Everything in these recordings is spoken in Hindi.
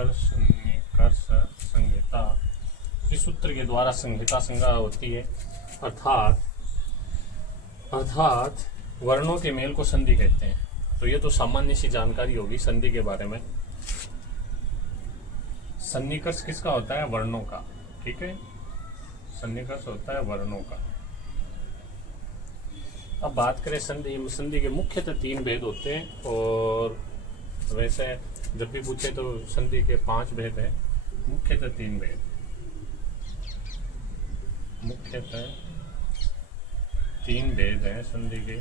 सन्निकर्ष संहिता, इस सूत्र के द्वारा संहिता संज्ञा होती है। अर्थात वर्णों के मेल को संधि कहते हैं। तो ये तो सामान्य सी जानकारी होगी संधि के बारे में। सन्निकर्ष किसका होता है? वर्णों का। ठीक है, सन्निकर्ष होता है वर्णों का। अब बात करें संधि के मुख्यतः 3 भेद होते हैं, और वैसे जब भी पूछे तो संधि के 5 भेद हैं। मुख्यतः 3 भेद, मुख्यतः 3 भेद हैं संधि के।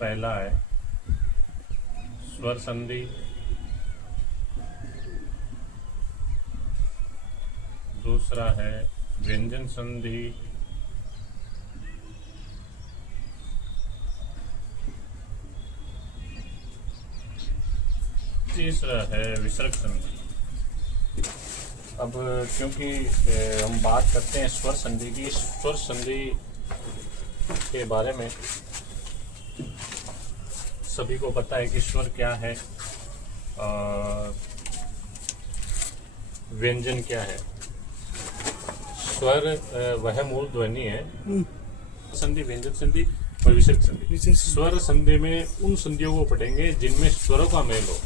पहला है स्वर संधि, दूसरा है व्यंजन संधि, तीसरा है विसर्ग संधि। अब क्योंकि हम बात करते हैं स्वर संधि की, स्वर संधि के बारे में सभी को पता है कि स्वर क्या है और व्यंजन क्या है। स्वर वह मूल ध्वनि है। संधि, व्यंजन संधि और विसर्ग संधि। स्वर संधि में उन संधियों को पढ़ेंगे जिनमें स्वरों का मेल हो,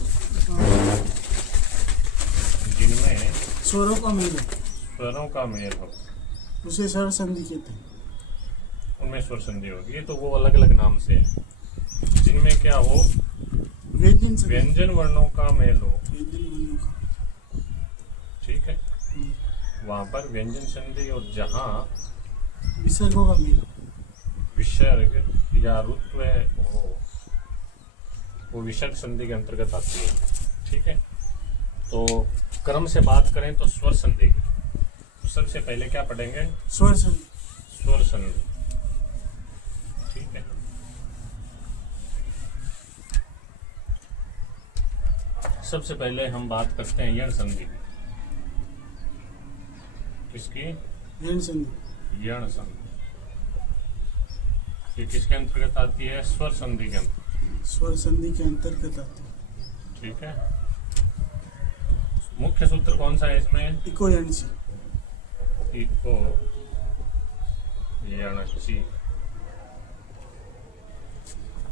जिनमें स्वरों का मेल हो, स्वरों का मेल हो, उसे स्वर संधि कहते हैं। उनमें स्वर संधि होगी। तो वो अलग अलग नाम से है। जिनमें क्या हो? व्यंजन संधि, व्यंजन वर्णों का मेल हो। व्यंजन वर्णों का। ठीक है, वहां पर व्यंजन संधि। और जहाँ विसर्गों का मेल हो, विसर्ग या रुत्व हो, वो विसर्ग संधि के अंतर्गत आती है। ठीक है, तो क्रम से बात करें तो स्वर संधि की, तो सबसे पहले क्या पढ़ेंगे? स्वर संधि। स्वर संधि। ठीक है, सबसे पहले हम बात करते हैं यण संधि की। किसकी? यण संधि। यण संधि। ये किसके अंतर्गत आती है? स्वर संधि के अंतर्गत। स्वर संधि के अंतर्गत आती है। ठीक है, मुख्य सूत्र कौन सा है इसमें? इको यण सी। इको यणचि।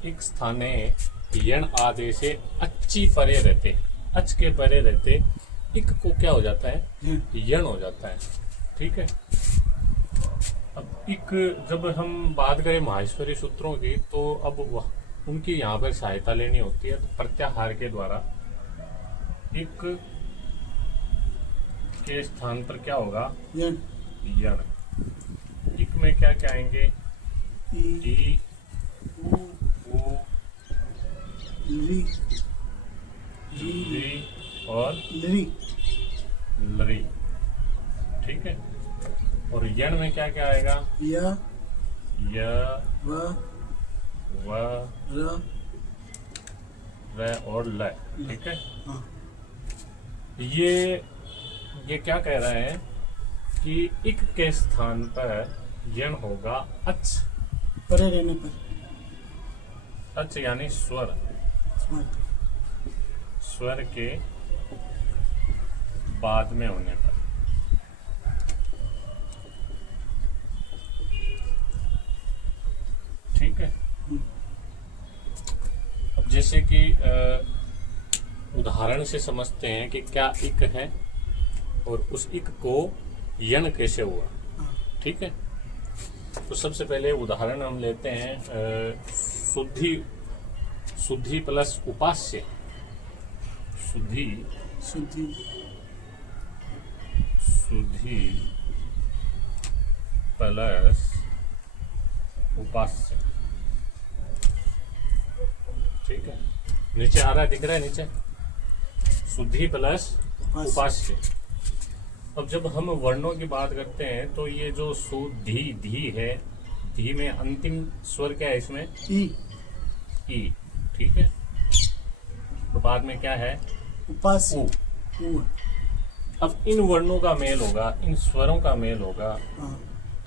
एक स्थाने यण आदेशे अच्छी परे रहते, अच के परे रहते, इक को क्या हो जाता है? यण हो जाता है। ठीक है, अब इक जब हम बात करें माहेश्वरी सूत्रों की, तो अब उनकी यहाँ पर सहायता लेनी होती है। तो प्रत्याहार के द्वारा इक के स्थान पर क्या होगा? यण। यण। इक में क्या क्या आएंगे? ई, उ, उ, ली, ली और लरी। लरी। ठीक है, और यण में क्या क्या आएगा? या, य, व, व, र और ल। ठीक है, हाँ। ये क्या कह रहा है कि इक के स्थान पर यण होगा अच। परे रहने पर। अच यानी स्वर, स्वर के बाद में होने पर। ठीक है, अब जैसे कि उदाहरण से समझते हैं कि क्या इक है और उस इक को यण कैसे हुआ। ठीक है, तो सबसे पहले उदाहरण हम लेते हैं शुद्धि प्लस उपास्य। शुद्धि प्लस उपास्य। ठीक है, नीचे आ रहा है, दिख रहा है नीचे? शुद्धि प्लस उपास्य। अब जब हम वर्णों की बात करते हैं तो ये जो सुधी धी है, धी में अंतिम स्वर क्या है इसमें? ई। ठीक है, तो बाद में क्या है? उपास्य। उ। अब इन वर्णों का मेल होगा, इन स्वरों का मेल होगा।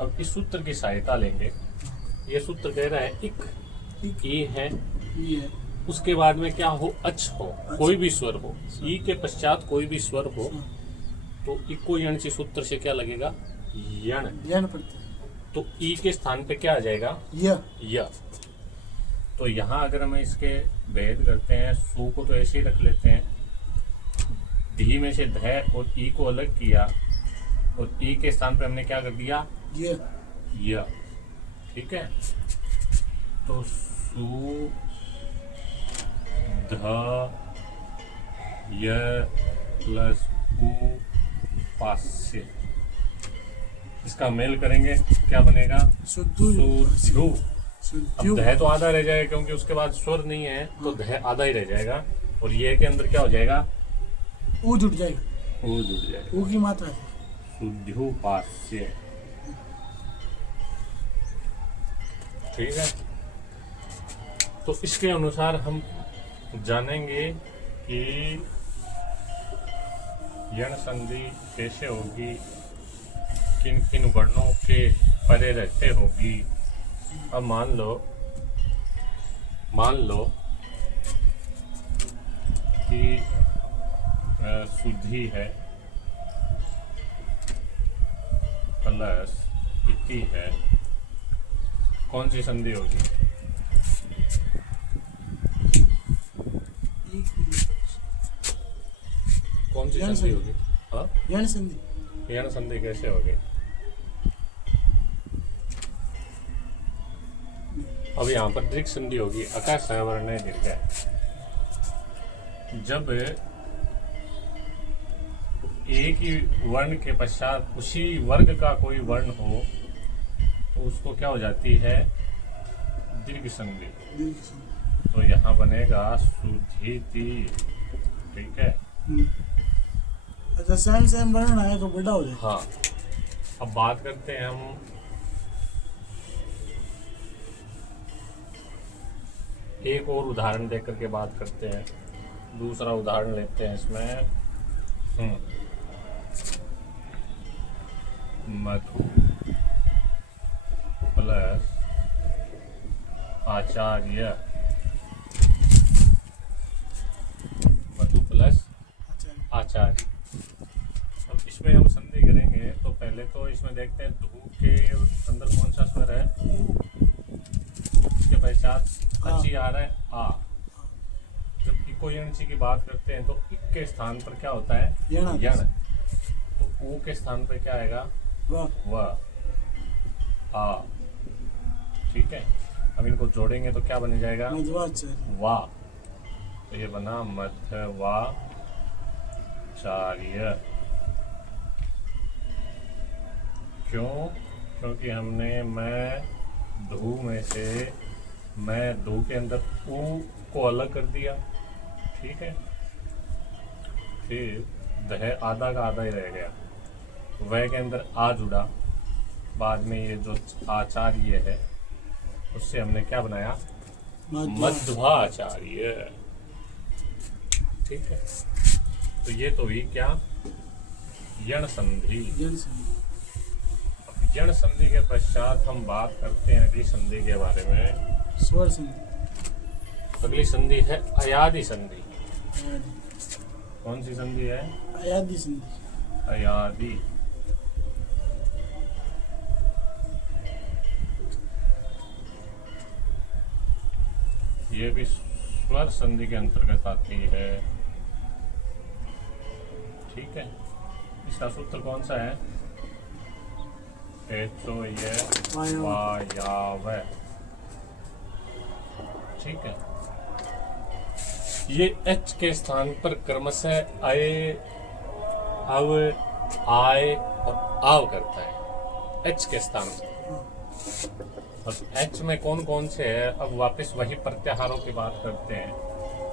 अब इस सूत्र की सहायता लेंगे। ये सूत्र कह रहा है इक, ई है, उसके बाद में क्या हो, अच हो, कोई भी स्वर हो, ई के पश्चात कोई भी स्वर हो, तो इको यण से सूत्र से क्या लगेगा, यण। यण पड़ता है। तो ई के स्थान पे क्या आ जाएगा, य। तो यहाँ अगर हम इसके भेद करते हैं, सु को तो ऐसे ही रख लेते हैं, धी में से ध और ई को अलग किया, और ई के स्थान पे हमने क्या कर दिया, य। ठीक है, तो सु ध य प्लस उ पास्य, इसका मेल करेंगे क्या बनेगा, सुधु। अब दह तो आधा रह जाएगा क्योंकि उसके बाद स्वर नहीं है, तो दह आधा ही रह जाएगा, और ये के अंदर क्या हो जाएगा, ऊ जुड़ जाएगा, ऊ जुड़ जाएगा, ऊ की मात्रा है। सुध्युपास्य। ठीक है, तो इसके अनुसार हम जानेंगे कि यण संधि कैसे होगी, किन किन वर्णों के परे रहते होगी। अब मान लो कि सुधी है प्लस इति है, कौन सी संधि होगी, कौन सी संधि होगी, हाँ, यण संधि। यण संधि कैसे होगी, अब यहाँ पर दृक् संधि होगी, अकार सवर्ण दीर्घ है। जब एक ही वर्ण के पश्चात उसी वर्ग का कोई वर्ण हो तो उसको क्या हो जाती है, दीर्घ संधि। तो यहाँ बनेगा सुधीति। ठीक है, अच्छा, सेम वर्ण आए तो बड़ा हो जाए। हाँ, अब बात करते हैं हम एक और उदाहरण देख करके बात करते हैं। दूसरा उदाहरण लेते हैं इसमें, मधु प्लस आचार्य, मधु प्लस आचार्य। अब इसमें हम संधि करेंगे तो पहले तो इसमें देखते हैं धू के अंदर कौन सा स्वर है, इसके पश्चात अच्छी आ रहा है आ। जब इको यणची की बात करते हैं तो इक के स्थान पर क्या होता है, यण। तो ऊ के स्थान पर क्या आएगा, व आ। ठीक है, अब इनको जोड़ेंगे तो क्या बन जाएगा, वा। तो ये बना मध्वाचार्य। क्यों, क्योंकि हमने मैं धू में से मैं धू के अंदर ऊ को अलग कर दिया। ठीक है, फिर दह आधा का आधा ही रह गया, वह के अंदर आ जुड़ा, बाद में ये जो आचार्य है उससे हमने क्या बनाया, मध्वाचार्य। ठीक है, तो ये तो हुई क्या, यण संधि। अब यण संधि के पश्चात हम बात करते हैं अगली संधि के बारे में, स्वर संधि। अगली संधि है अयादि संधि। कौन सी संधि है, अयादि संधि। अयादि। ये भी स्वर संधि के अंतर्गत आती है। ठीक है, इसका सूत्र कौन सा है, एचो ये वायाव। ठीक है, ये एच के स्थान पर क्रमशः अय, अव, आय और आव करता है, एच के स्थान पर। और एच में कौन कौन से है, अब वापस वही प्रत्याहारों की बात करते हैं।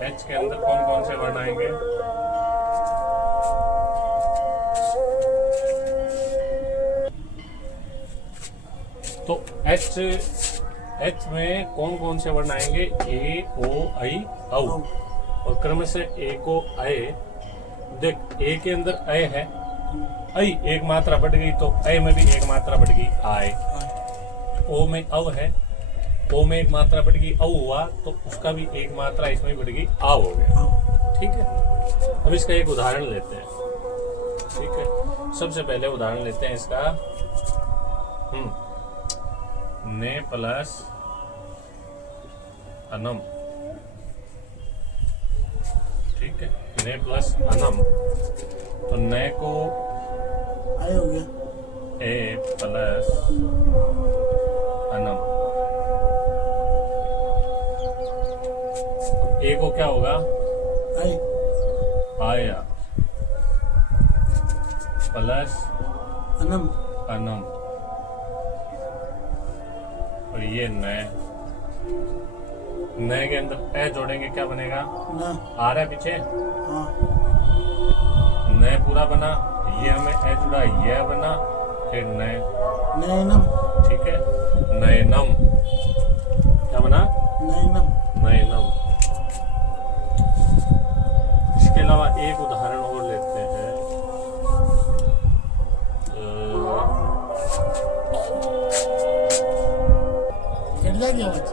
एच के अंदर कौन कौन से वर्ण आएंगे, तो एच में कौन कौन से वर्ण आएंगे, ए, ओ, ऐ, औ। और क्रमशः ए को अय, देख ए के अंदर अय है, ऐ एक मात्रा बढ़ गई तो अय में भी एक मात्रा बढ़ गई, आय। ओ में अव है, ओ में एक मात्रा बढ़ गई औ हुआ, तो उसका भी एक मात्रा इसमें बढ़ गई आ हो गया। आओ। ठीक है, अब इसका एक उदाहरण लेते हैं। ठीक है, सबसे पहले उदाहरण लेते हैं इसका। ने प्लस अनम। ठीक है, ने प्लस अनम, तो ने को आए हो गया। ए प्लस अनम, ए को क्या होगा, आए। आया प्लस अनम। अनम, और ये नए के अंदर ए जोड़ेंगे, क्या बनेगा, ना। आ रहा है पीछे, हाँ। नए पूरा बना, ये हमें ए जुड़ा, ये बना, फिर नए। नैनम। ठीक है, नयनम, क्या बना, नैनम। नयनम। इसके अलावा एक उदाहरण और लेते हैं। कट जाएगी आवाज।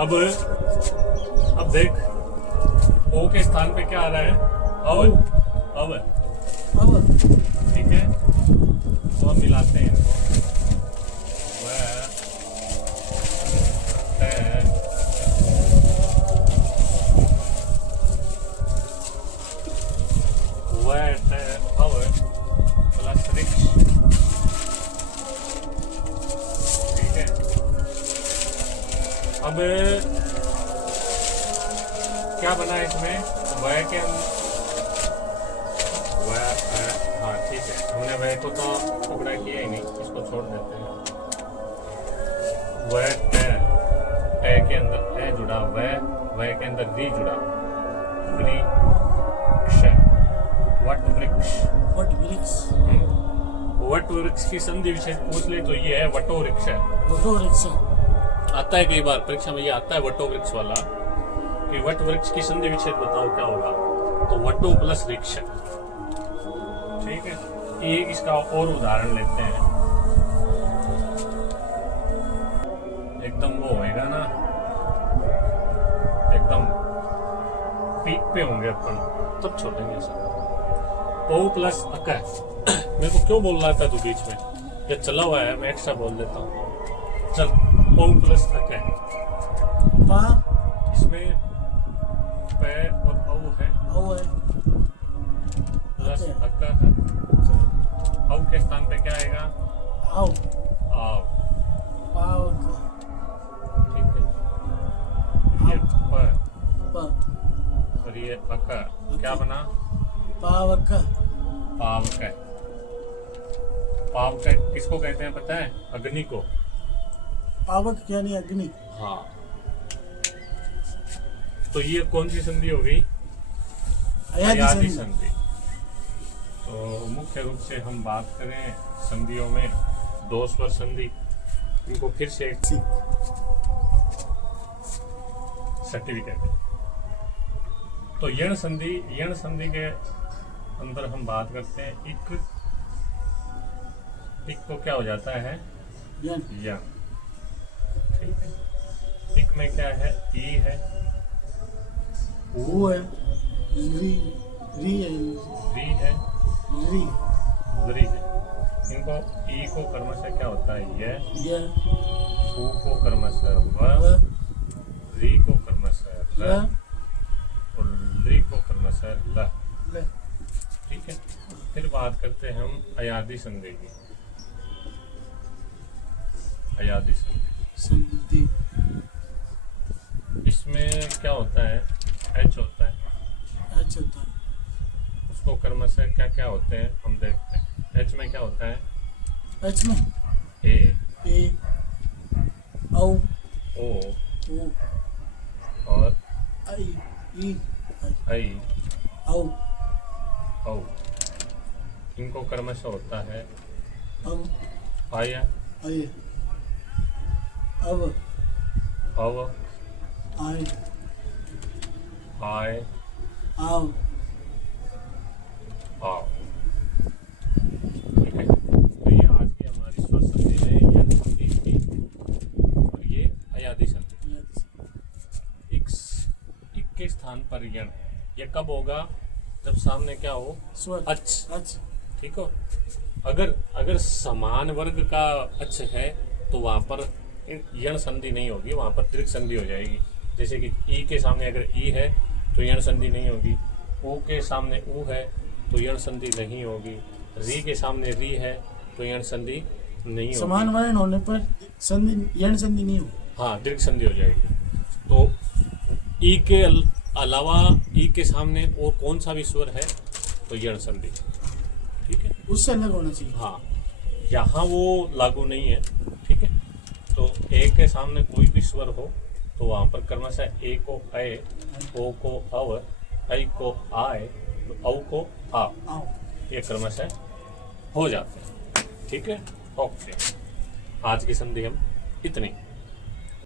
अब देख, ओ के स्थान पे क्या आ रहा है, अब अब ठीक है, तो हम मिलाते हैं इनको। वह है अब प्लस रिक्श। ठीक है, अब क्या बना इसमें, वह के वह, हाँ ठीक है, हमने वह को तो टुकड़ा किया ही नहीं, इसको छोड़ देते हैं। वह टे के अंदर ए जुड़ा, वह के अंदर री जुड़ा, वृक्ष, वट वृक्ष। वट वृक्ष। वट वृक्ष की संधि विशेष पूछ ले तो ये है वटो वृक्ष है। वटो रिक्शा। आता है कई बार परीक्षा में, ये आता है वटो वृक्ष वाला, कि वट वृक्ष की संधि विच्छेद बताओ क्या होगा, तो वटो प्लस वृक्ष। ठीक है, एक इसका और उदाहरण लेते हैं। एकदम वो होएगा ना, एकदम पीक पे होंगे अपन, तब छोड़ेंगे सर। पौ प्लस अका। मेरे को क्यों बोल रहा था तू बीच में, ये चला हुआ है, मैं एक्स्ट्रा बोल देता हूँ। चल, पौ प्लस अका, पा। इसमें पे और औ है, औ है। प्लस अका है। औ के स्थान पे क्या आएगा, आओ। आओ। पाव का। ठीक है, ये प पा। और ये अका, क्या बना, पाव का। पावक। पावक किसको कहते हैं पता है, अग्नि को। पावक यानी अग्नि। हाँ, तो ये कौन सी संधि हो गई, अयादि संधि। तो मुख्य रूप से हम बात करें संधियों में, दो स्वर संधि, इनको फिर से एक सर्टिफिकेट। तो यण संधि के अंदर हम बात करते हैं, इक को क्या हो जाता है, यन। यण। ठीक है, इक में क्या है, ई है, वो है, री। री है। री है, री। वरी है। इनको ई को क्रमशः क्या होता है, ये। ऊ को क्रमशः व, री को क्रमशः र, और ली को क्रमशः ल। ले। ठीक है, फिर बात करते हैं हम अयादि संधि की। अयादि संधि। इसमें क्या होता है, एच होता है, अच्छा होता है। उसको क्रमशः क्या क्या होते हैं हम देखते हैं। एच में क्या होता है, एच में ए, औ, ओ, ओ, और आई, ई, आई, औ, औ। इनको क्रमशः होता है अव, आया, आए, अव, अव, आए, आय, आओ। आओ। ठीक है, तो ये आज की हमारी स्वर संधि है, यण संधि थी। के स्थान पर यण, ये कब होगा? जब सामने क्या हो? स्वर अच्छ। अच्छा ठीक हो। अगर समान वर्ग का अच्छ है तो वहां पर यण संधि नहीं होगी, वहां पर दीर्घ संधि हो जाएगी। जैसे कि ई के सामने अगर ई है तो यण संधि नहीं होगी, ऊ के सामने ऊ है तो यण संधि नहीं होगी, री के सामने री है तो यण संधि नहीं होगी। समान वर्ण होने पर संधि यण संधि नहीं होगी। हाँ, दीर्घ संधि हो जाएगी। तो ई के अलावा ई के सामने और कौन सा भी स्वर है तो यण संधि। ठीक है, उससे अलग होना चाहिए। हाँ, यहाँ वो लागू नहीं है। ठीक है, तो ए के सामने कोई भी स्वर हो तो वहां पर क्रमशः ए को ए, ओ को अव, ऐ को आए, औ को आ, आओ ये क्रमशः हो जाते हैं। ठीक है, ओके, आज की संधि हम इतनी।